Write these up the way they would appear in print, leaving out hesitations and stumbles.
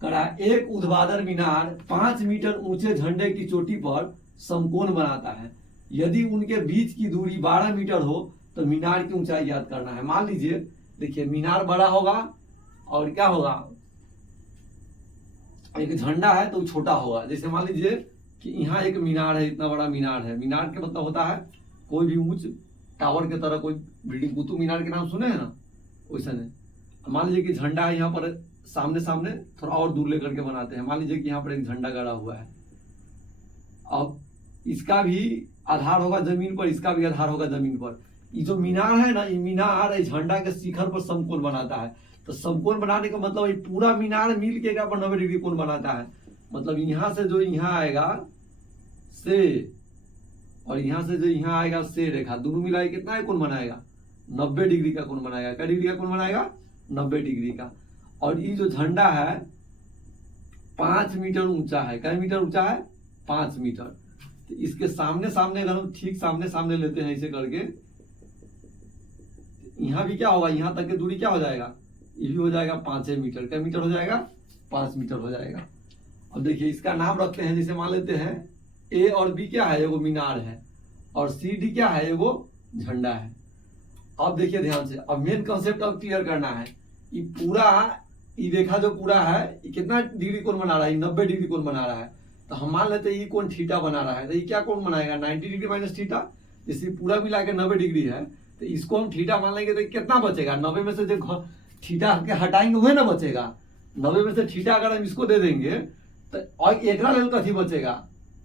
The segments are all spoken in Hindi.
करा एक ऊर्ध्वाधर मीनार 5 मीटर ऊंचे झंडे की चोटी पर समकोण बनाता है। यदि उनके बीच की दूरी 12 मीटर हो तो मीनार की ऊंचाई ज्ञात करना है। मान लीजिए, देखिए मीनार बड़ा होगा और क्या होगा, एक झंडा है तो छोटा होगा। जैसे मान लीजिए कि यहाँ एक मीनार है, इतना बड़ा मीनार है। मीनार के मतलब होता है कोई भी ऊंच टावर के तरह कोई बिल्डिंग, कुतुब मीनार के नाम सुने हैं ना, वैसे नहीं। मान लीजिए कि झंडा है यहाँ पर, सामने सामने थोड़ा और दूर लेकर के बनाते हैं। मान लीजिए कि यहाँ पर एक झंडा गड़ा हुआ है। अब इसका भी आधार होगा जमीन पर, इसका भी आधार होगा जमीन पर। ये जो मीनार है ना, ये मीनार इस झंडा के शिखर पर समकोण बनाता है। तो समकोण बनाने का मतलब ये पूरा मीनार मिल के 90 डिग्री कोण बनाता है। मतलब यहाँ से जो यहाँ आएगा से, और यहाँ से जो यहाँ आएगा से रेखा, दोनों मिलाए कितना है कोण बनाएगा, 90 डिग्री का कोण बनाएगा। क्या डिग्री का कोण बनाएगा, 90 डिग्री का। और ये जो झंडा है 5 मीटर ऊंचा है। क्या मीटर ऊंचा है, 5 मीटर। तो इसके सामने सामने अगर हम ठीक सामने सामने लेते हैं ऐसे करके, यहाँ भी क्या होगा, यहाँ तक की दूरी क्या हो जाएगा, ये भी हो जाएगा 5 मीटर। क्या मीटर हो जाएगा, 5 मीटर हो जाएगा। अब देखिए इसका नाम रखते हैं, जैसे मान लेते हैं ए और बी क्या है, एगो मीनार है, और सी डी क्या है, एगो झंडा है। अब देखिए ध्यान से, अब मेन कंसेप्ट अब क्लियर करना है। ये पूरा, ये रेखा जो पूरा है ये कितना डिग्री कोण बना रहा है, 90 डिग्री कोण बना रहा है। तो हम मान लेते हैं ये कोण थीटा बना रहा है, तो ये क्या कोण बनाएगा, 90 डिग्री माइनस थीटा। जैसे पूरा मिला के 90 डिग्री है, तो इसको हम थीटा मान लेंगे तो कितना बचेगा, 90 में से जो थीटा के हटाएंगे वह ना बचेगा। 90 में से थीटा अगर हम इसको दे देंगे तो और एकरा लेल कथी बचेगा,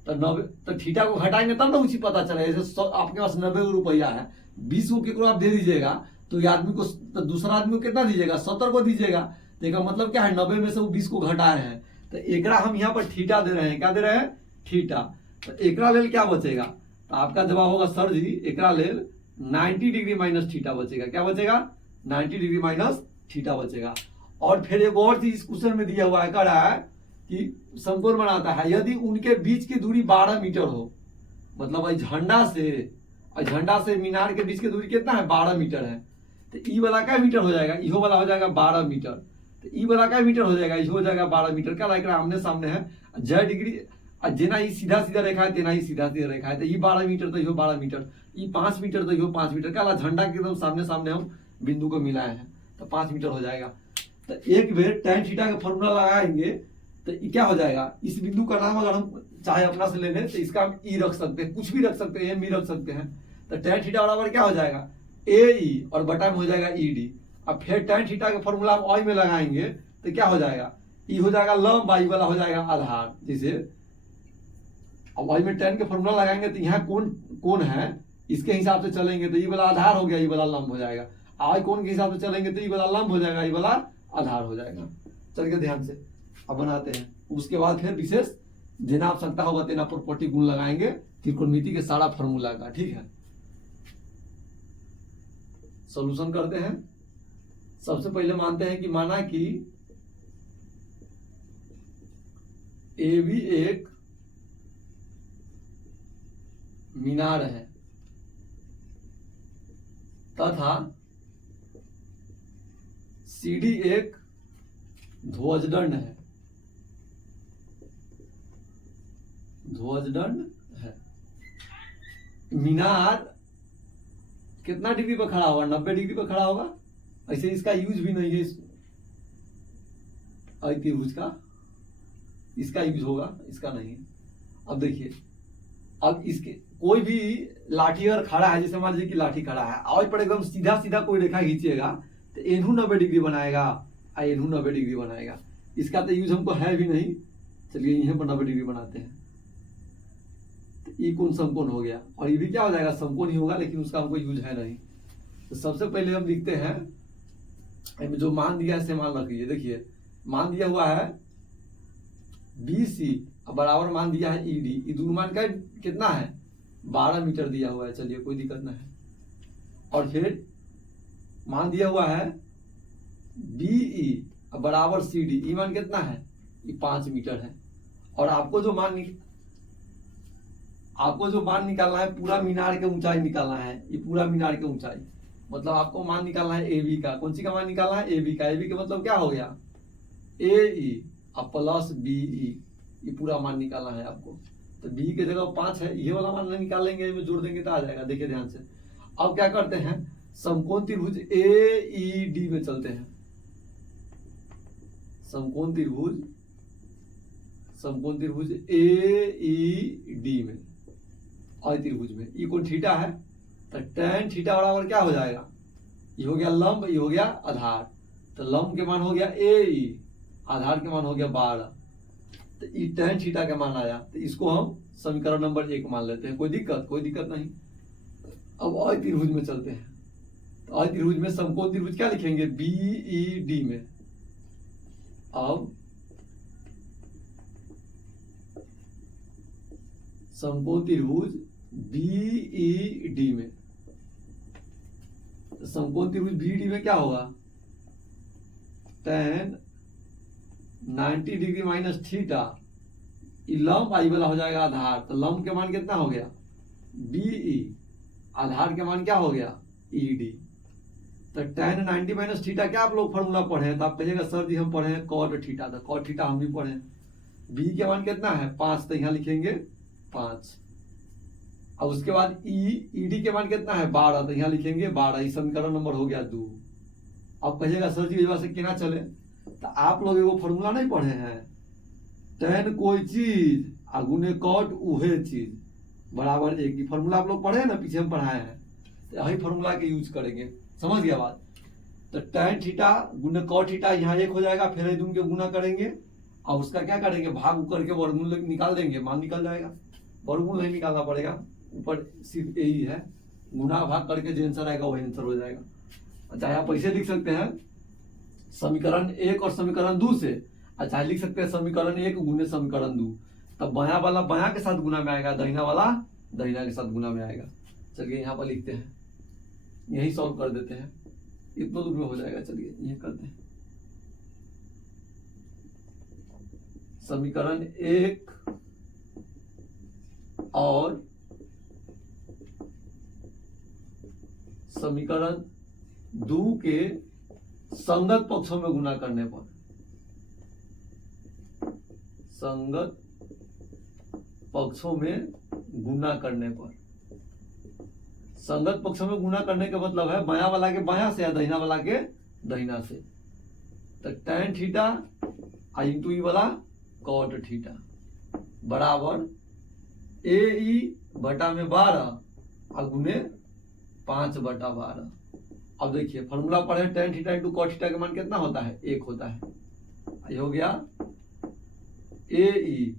तो 90 तो थीटा को हटाएंगे तब ना उसी पता चलेगा। जैसे आपके पास 90 रुपया है, 20 को केकरो आप दे दीजिएगा तो ये आदमी को, तो दूसरा आदमी को कितना दीजिएगा, 70 को दीजिएगा। तो इसका मतलब क्या है, 90 में से वो 20 को घटा रहे हैं। तो एकरा हम यहाँ पर थीटा दे रहे हैं, क्या दे रहे हैं, थीटा। तो एकरा लेल क्या बचेगा, तो आपका जवाब होगा सर जी एकरा लेल 90 डिग्री माइनस थीटा बचेगा। क्या बचेगा, 90 डिग्री माइनस थीटा बचेगा। और फिर एक और चीज इस क्वेश्चन में दिया हुआ है, कह रहा है कि समकोण बनाता है यदि उनके बीच की दूरी 12 मीटर हो। मतलब झंडा से मीनार के बीच की दूरी कितना है, 12 मीटर है। तो ई वाला क्या मीटर हो जाएगा, इहो वाला हो जाएगा 12 मीटर। तो ई वाला क्या मीटर हो जाएगा, इहो हो जाएगा 12 मीटर। क्या लाइक आमने सामने है, j डिग्री जेना ही सीधा सीधा रेखा है तेना ही सीधा सीधा रेखा है। तो ये 12 मीटर तो इहो 12 मीटर, ये 5 मीटर तो इहो 5 मीटर। क्या झंडा के एकदम सामने सामने हम बिंदु को मिलाए हैं, तो 5 मीटर हो जाएगा। तो एक बेर tan थीटा का फॉर्मूला लगाएंगे तो क्या हो जाएगा, इस बिंदु का नाम अगर हम चाहे अपना से ले लें तो इसका हम ई रख सकते हैं, कुछ भी रख सकते हैं, एम भी रख सकते हैं। तो tan थीटा बराबर क्या हो जाएगा, ए ई, और बटा में हो जाएगा ई डी। अब फिर tan थीटा का फॉर्मूला हम ऑय में लगाएंगे तो क्या हो जाएगा, ई हो जाएगा लंब, बाई वाला हो जाएगा आधार। जैसे अब ऑय में tan के फॉर्मूला लगाएंगे तो यहाँ कौन है इसके हिसाब से चलेंगे तो ये वाला आधार हो गया, ये वाला लंब हो जाएगा। आई कोण के हिसाब से चलेंगे तो ये वाला लंब हो जाएगा, ये वाला आधार हो जाएगा। चलिए ध्यान से अब बनाते हैं। उसके बाद फिर विशेष जेना आवश्यकता होगा तेना प्रॉपर्टी गुण लगाएंगे त्रिकोणमिति के सारा फॉर्मूला का। ठीक है, सॉल्यूशन करते हैं। सबसे पहले मानते हैं कि माना कि ए बी एक मीनार है तथा सीडी एक ध्वजदंड है। मीनार कितना डिग्री पर खड़ा होगा, 90 डिग्री पर खड़ा होगा। ऐसे इसका यूज भी नहीं है, त्रिभुज का इसका यूज होगा, इसका नहीं है। अब देखिए, अब इसके कोई भी लाठी अगर खड़ा है, जैसे मान लीजिए कि लाठी खड़ा है और पर एकदम सीधा सीधा कोई रेखा खींचिएगा तो एनहू 90 डिग्री बनाएगा और एनहू 90 डिग्री बनाएगा। इसका तो यूज हमको है भी नहीं। चलिए यहीं पर 90 डिग्री बनाते हैं। तो ये कोण समकोण हो गया, और ये भी क्या हो जाएगा, समकोण ही होगा, लेकिन उसका हमको यूज है नहीं। तो सबसे पहले हम लिखते हैं, जो मान दिया है मान रखिए। देखिए मान दिया हुआ है BC बराबर मान दिया है ED। ये दोनों मान का कितना है, 12 मीटर दिया हुआ है। चलिए कोई दिक्कत नहीं है। और फिर मान दिया हुआ है BE बराबर CD। ई मान कितना है, ये 5 मीटर है। और आपको जो मान निकालना है पूरा मीनार के ऊंचाई निकालना है। ये पूरा मीनार के ऊंचाई मतलब आपको मान निकालना है AB का। कौन सी का मान निकालना है, AB का। AB का मतलब क्या हो गया, AE अब प्लस BE, ये पूरा मान निकालना है आपको। तो B की जगह 5 है, ये वाला मान निकालेंगे, इसमें जोड़ देंगे तो आ जाएगा। देखिए ध्यान से, अब क्या करते हैं, समकोण त्रिभुज AED में चलते हैं। समकोण त्रिभुज AED में, और त्रिभुज में ये कोण थीटा है, तो tan थीटा बराबर क्या हो जाएगा, ये हो गया लंब, ये हो गया आधार। तो लंब के मान हो गया AE, आधार के मान हो गया 12, तो ये tan थीटा का मान आया। तो इसको हम समीकरण नंबर 1 मान लेते हैं। कोई दिक्कत नहीं। अब और त्रिभुज में चलते हैं। तो और त्रिभुज में समकोण त्रिभुज क्या लिखेंगे, BED में। अब समकोण त्रिभुज BED में, तो समकोण त्रिभुज BED में क्या होगा, tan 90 डिग्री माइनस थीटा, लंब आई वाला हो जाएगा आधार। तो लंब के मान कितना हो गया, BE, आधार के मान क्या हो गया, ED। तो tan 90 माइनस थीटा क्या आप लोग फॉर्मूला पढ़े हैं, तो आप कहिएगा सर जी हम पढ़े हैं cot थीटा। तो cot थीटा हम भी पढ़े हैं। B के मान कितना है 5, तो यहाँ लिखेंगे 5। अब उसके बाद ED के मान कितना है 12, तो यहाँ लिखेंगे 12। ये समीकरण नंबर हो गया 2। अब कहिएगा सर जी वजह से क्या चले, तो आप लोग एगो फॉर्मूला नहीं पढ़े हैं, tan कोई चीज गुने cot उहे चीज बराबर 1। की फॉर्मूला आप लोग पढ़े हैं ना, पीछे हम पढ़ाए हैं। तो यही फॉर्मूला के यूज करेंगे, समझ गया बात। तो tan थीटा गुने cot थीटा यहाँ 1 हो जाएगा, फिर दोनों के गुना करेंगे और उसका क्या करेंगे, भाग करके वर्गमूल निकाल देंगे, मान निकल जाएगा। वर्गमूल नहीं निकालना पड़ेगा, ऊपर सिर्फ यही है, गुना भाग करके जो आंसर आएगा वही आंसर हो जाएगा। अच्छा, आप ऐसे लिख सकते हैं समीकरण 1 और समीकरण 2 से। अच्छा, लिख सकते हैं समीकरण 1 गुने समीकरण 2, तब बाया वाला बाया के साथ गुना में आएगा, दहिना वाला दहिना के साथ गुना में आएगा। चलिए यहाँ पर लिखते हैं, यही सॉल्व कर देते हैं, इतना दूर में हो जाएगा। चलिए ये करते हैं, समीकरण 1 और समीकरण 2 के संगत पक्षों में गुना करने पर, संगत पक्षों में गुना करने पर, संगत पक्षों में गुना करने का मतलब है बाया वाला के बाया से या दहिना वाला के दहिना से। तो tan थीटा इंटू ई वाला cot थीटा बराबर AE बटा में 12 और गुने 5/12। अब देखिए फॉर्मूला पढ़े, tan theta into cot theta का मान कितना होता है, 1 होता है। ये हो गया AE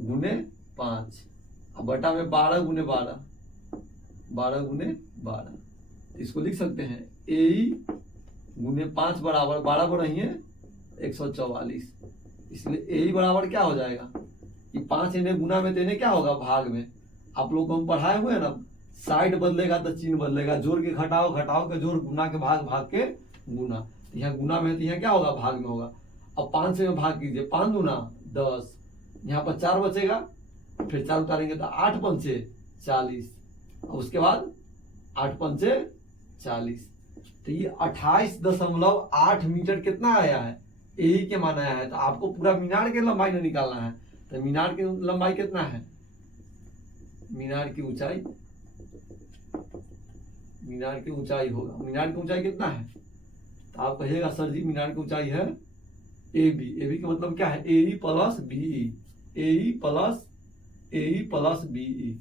गुने 5 और बटा में 12 गुने 12, 12 गुने 12। इसको लिख सकते हैं AE गुने 5 बराबर 12 बढ़ाइए 144। इसलिए AE बराबर क्या हो जाएगा कि 5 इन्हें गुना में देने क्या होगा, भाग में। आप लोग को हम पढ़ाए हुए हैं ना, साइड बदलेगा तो चिन्ह बदलेगा, जोड़ के घटाओ, घटाओ के जोड़, गुना के भाग, भाग के गुना। तो यहाँ गुना में, तो यहाँ क्या होगा, भाग में होगा। अब 5 से में भाग कीजिए, 5 दूना 10, यहाँ पर 4 बचेगा, फिर 4 उतारेंगे तो 8 पंचे 40, और उसके बाद 8 पंचे 40। तो ये 28.8 मीटर कितना आया है, यही के मान आया है। तो आपको पूरा मीनार की लंबाई नहीं निकालना है। तो मीनार की लंबाई कितना है, मीनार की ऊंचाई, मीनार की ऊंचाई होगा, मीनार की ऊंचाई कितना है, तो आप कहिएगा सर जी मीनार की ऊंचाई है AB। AB का मतलब क्या है, AE plus BE, AE plus BE,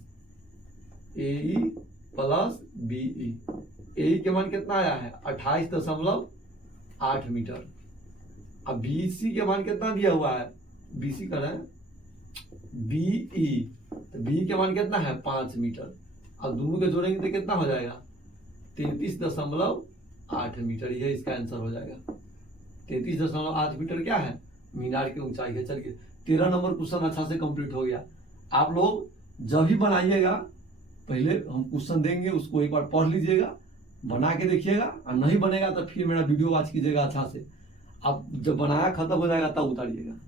AE plus BE। AE के मान कितना आया है 28.8 मीटर। अब BC के मान कितना दिया हुआ है, BC का है BE, तो BE के मान कितना है 5 मीटर। अब दोनों के जोड़ेंगे तो कितना हो जाएगा 33.8 मीटर। यह इसका आंसर हो जाएगा। 33.8 मीटर क्या है, मीनार की ऊंचाई है। चलिए 13 नंबर क्वेश्चन अच्छा से कंप्लीट हो गया। आप लोग जब भी बनाइएगा, पहले हम क्वेश्चन देंगे, उसको एक बार पढ़ लीजिएगा, बना के देखिएगा, और नहीं बनेगा तो फिर मेरा वीडियो वॉच कीजिएगा अच्छा से। अब जब बनाया खत्म हो जाएगा तब उतारिएगा।